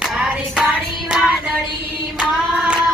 કાળી કાળી વાદળી માં.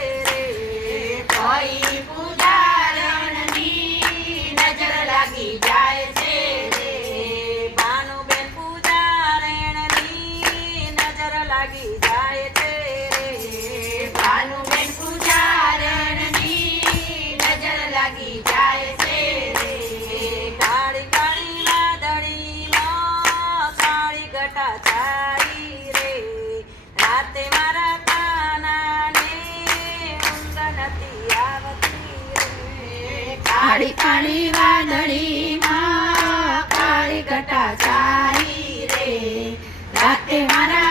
લાગી જાય છે રે ભાનુબેન પૂજારણની નજર લાગી જાય છે રે કાળી કાળી વાદળીમાં કાળી ચારી રે. રાતે મારા કાનાને ઊંઘ આવતી રે. કાળી કાળી વાદળીમાં કાળી ચારી રે. રાતે મારા